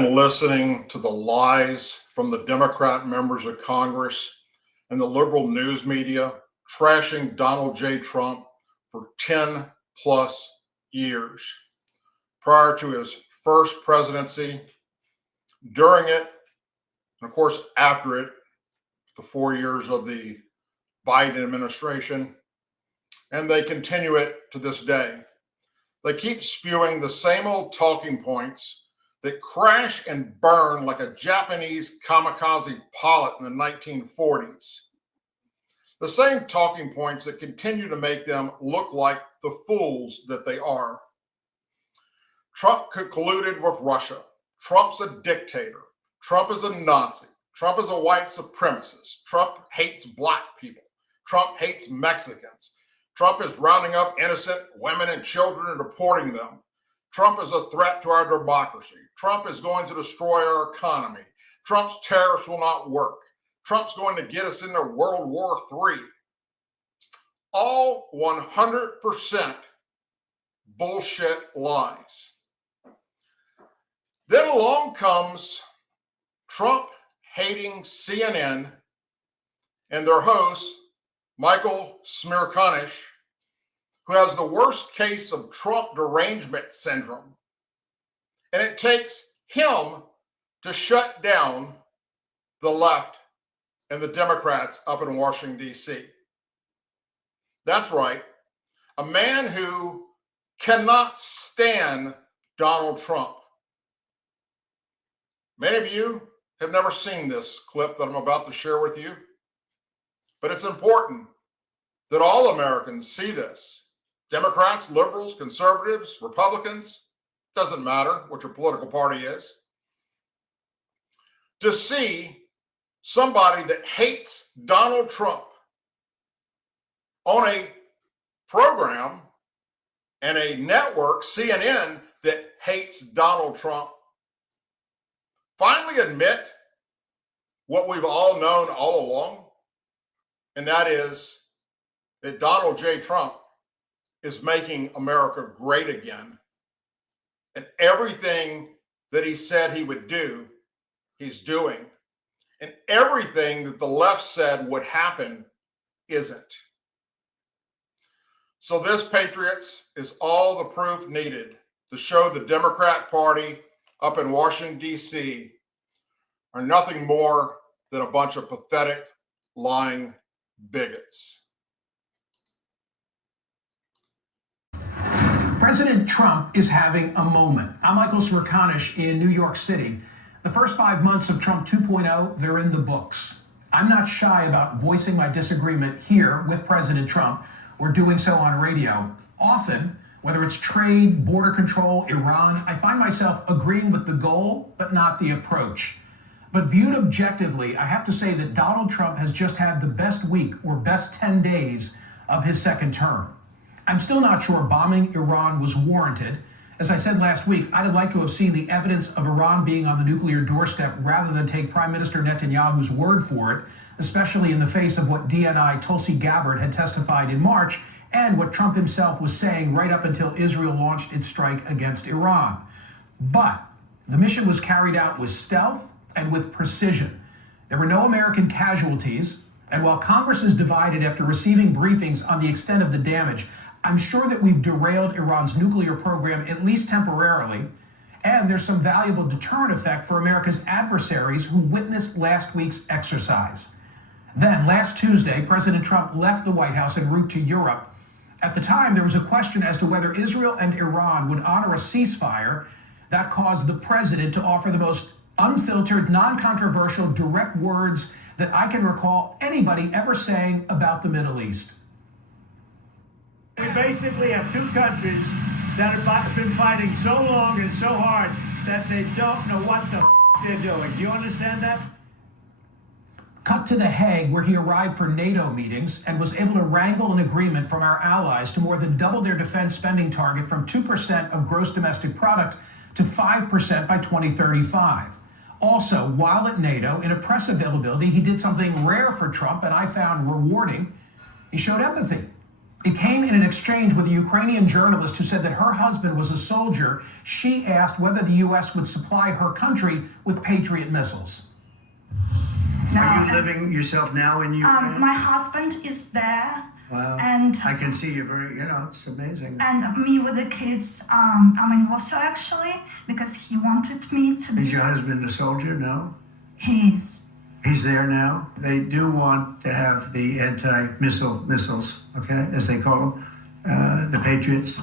been listening to the lies from the Democrat members of Congress and the liberal news media trashing Donald J. Trump for 10 plus years prior to his first presidency, during it, and of course after it, the 4 years of the Biden administration, and they continue it to this day. They keep spewing the same old talking points that crash and burn like a Japanese kamikaze pilot in the 1940s. The same talking points that continue to make them look like the fools that they are. Trump colluded with Russia. Trump's a dictator. Trump is a Nazi. Trump is a white supremacist. Trump hates black people. Trump hates Mexicans. Trump is rounding up innocent women and children and deporting them. Trump is a threat to our democracy. Trump is going to destroy our economy. Trump's tariffs will not work. Trump's going to get us into World War III. All 100% bullshit lies. Then along comes Trump-hating CNN and their host, Michael Smirkanish, who has the worst case of Trump derangement syndrome. And it takes him to shut down the left and the Democrats up in Washington, D.C. That's right. A man who cannot stand Donald Trump. Many of you have never seen this clip that I'm about to share with you, but it's important that all Americans see this. Democrats, liberals, conservatives, Republicans, doesn't matter what your political party is, to see somebody that hates Donald Trump on a program and a network, CNN, that hates Donald Trump, finally admit what we've all known all along, and that is that Donald J. Trump is making America great again. And everything that he said he would do, he's doing. And everything that the left said would happen isn't. So this, Patriots, is all the proof needed to show the Democrat Party up in Washington, D.C. are nothing more than a bunch of pathetic, lying bigots. President Trump is having a moment. I'm Michael Smirkanish in New York City. The first 5 months of Trump 2.0, they're in the books. I'm not shy about voicing my disagreement here with President Trump or doing so on radio. Often, whether it's trade, border control, Iran, I find myself agreeing with the goal, but not the approach. But viewed objectively, I have to say that Donald Trump has just had the best week or best 10 days of his second term. I'm still not sure bombing Iran was warranted. As I said last week, I'd have liked to have seen the evidence of Iran being on the nuclear doorstep rather than take Prime Minister Netanyahu's word for it, especially in the face of what DNI Tulsi Gabbard had testified in March and what Trump himself was saying right up until Israel launched its strike against Iran. But the mission was carried out with stealth and with precision. There were no American casualties, and while Congress is divided after receiving briefings on the extent of the damage, I'm sure that we've derailed Iran's nuclear program, at least temporarily, and there's some valuable deterrent effect for America's adversaries who witnessed last week's exercise. Then, last Tuesday, President Trump left the White House en route to Europe. At the time, there was a question as to whether Israel and Iran would honor a ceasefire. That caused the president to offer the most unfiltered, non-controversial, direct words that I can recall anybody ever saying about the Middle East. We basically have two countries that have been fighting so long and so hard that they don't know what the they're doing. Do you understand that? Cut to The Hague, where he arrived for NATO meetings and was able to wrangle an agreement from our allies to more than double their defense spending target from 2% of gross domestic product to 5% by 2035. Also, while at NATO, in a press availability, he did something rare for Trump and I found rewarding. He showed empathy. It came in an exchange with a Ukrainian journalist who said that her husband was a soldier. She asked whether the U.S. would supply her country with Patriot missiles. Are you living yourself now in Ukraine? My husband is there. Wow. And I can see you very, it's amazing. And me with the kids, I'm in Warsaw actually, because he wanted me to be. Is your husband a soldier? No? He's there now. They do want to have the missiles, okay, as they call them, the Patriots.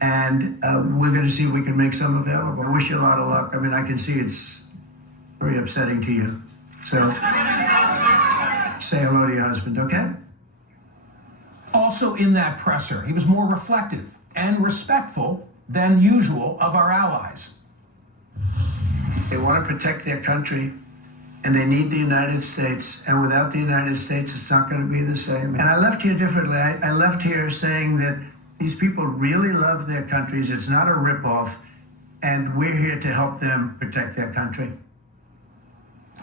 And we're going to see if we can make some available. I wish you a lot of luck. I mean, I can see it's very upsetting to you. So say hello to your husband, okay? Also in that presser, he was more reflective and respectful than usual of our allies. They want to protect their country, and they need the United States. And without the United States, it's not going to be the same. And I left here differently. I left here saying that these people really love their countries. It's not a ripoff, and we're here to help them protect their country.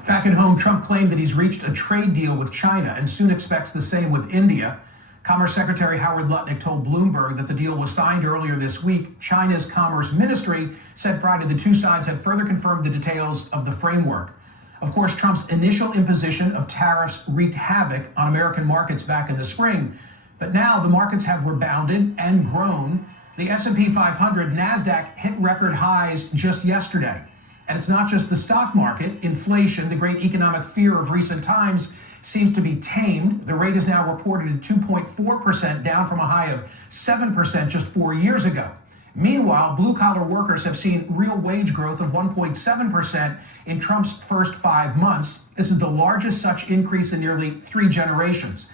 Back at home, Trump claimed that he's reached a trade deal with China and soon expects the same with India. Commerce Secretary Howard Lutnick told Bloomberg that the deal was signed earlier this week. China's Commerce Ministry said Friday the two sides had further confirmed the details of the framework. Of course, Trump's initial imposition of tariffs wreaked havoc on American markets back in the spring. But now the markets have rebounded and grown. The S&P 500, NASDAQ hit record highs just yesterday. And it's not just the stock market. Inflation, the great economic fear of recent times, seems to be tamed. The rate is now reported at 2.4%, down from a high of 7% just 4 years ago. Meanwhile, blue-collar workers have seen real wage growth of 1.7% in Trump's first 5 months. This is the largest such increase in nearly 3 generations.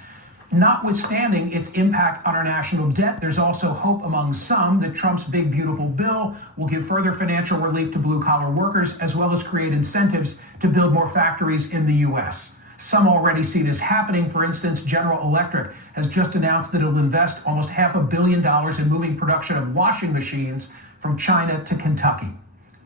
Notwithstanding its impact on our national debt, there's also hope among some that Trump's big, beautiful bill will give further financial relief to blue-collar workers, as well as create incentives to build more factories in the U.S. Some already see this happening. For instance, General Electric has just announced that it'll invest almost $500 million in moving production of washing machines from China to Kentucky.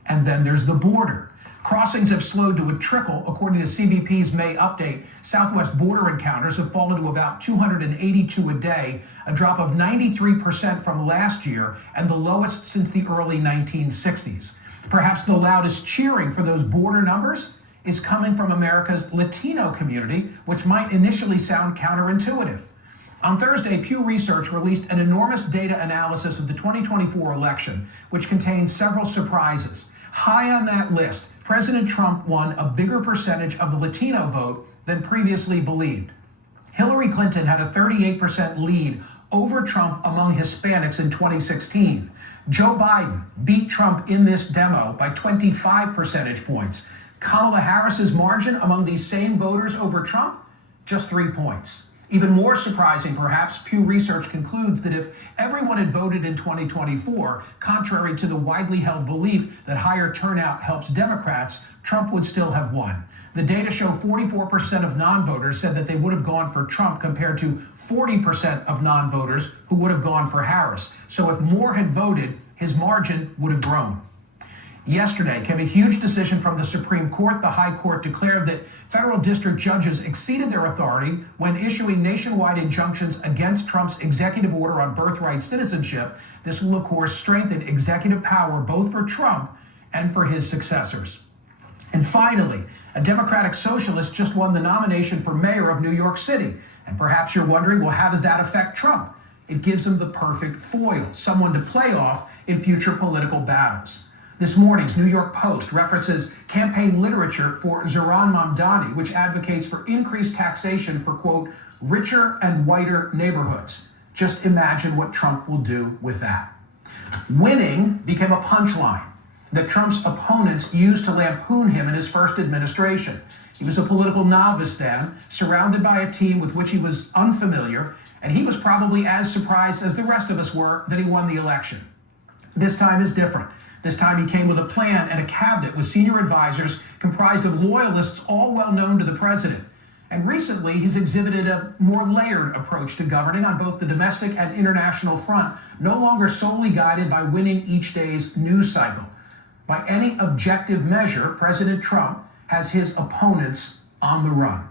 And then there's the border. Crossings have slowed to a trickle. According to CBP's May update, Southwest border encounters have fallen to about 282 a day, a drop of 93% from last year and the lowest since the early 1960s. Perhaps the loudest cheering for those border numbers is coming from America's Latino community, which might initially sound counterintuitive. On Thursday, Pew Research released an enormous data analysis of the 2024 election, which contains several surprises. High on that list, President Trump won a bigger percentage of the Latino vote than previously believed. Hillary Clinton had a 38% lead over Trump among Hispanics in 2016. Joe Biden beat Trump in this demo by 25 percentage points. Kamala Harris's margin among these same voters over Trump, just 3 points. Even more surprising, perhaps, Pew Research concludes that if everyone had voted in 2024, contrary to the widely held belief that higher turnout helps Democrats, Trump would still have won. The data show 44% of non-voters said that they would have gone for Trump compared to 40% of non-voters who would have gone for Harris. So if more had voted, his margin would have grown. Yesterday came a huge decision from the Supreme Court. The High Court declared that federal district judges exceeded their authority when issuing nationwide injunctions against Trump's executive order on birthright citizenship. This will, of course, strengthen executive power both for Trump and for his successors. And finally, a Democratic socialist just won the nomination for mayor of New York City. And perhaps you're wondering, well, how does that affect Trump? It gives him the perfect foil, someone to play off in future political battles. This morning's New York Post references campaign literature for Zohran Mamdani, which advocates for increased taxation for, quote, richer and whiter neighborhoods. Just imagine what Trump will do with that. Winning became a punchline that Trump's opponents used to lampoon him in his first administration. He was a political novice then, surrounded by a team with which he was unfamiliar, and he was probably as surprised as the rest of us were that he won the election. This time is different. This time he came with a plan and a cabinet with senior advisors comprised of loyalists all well known to the president. And recently he's exhibited a more layered approach to governing on both the domestic and international front, no longer solely guided by winning each day's news cycle. By any objective measure, President Trump has his opponents on the run.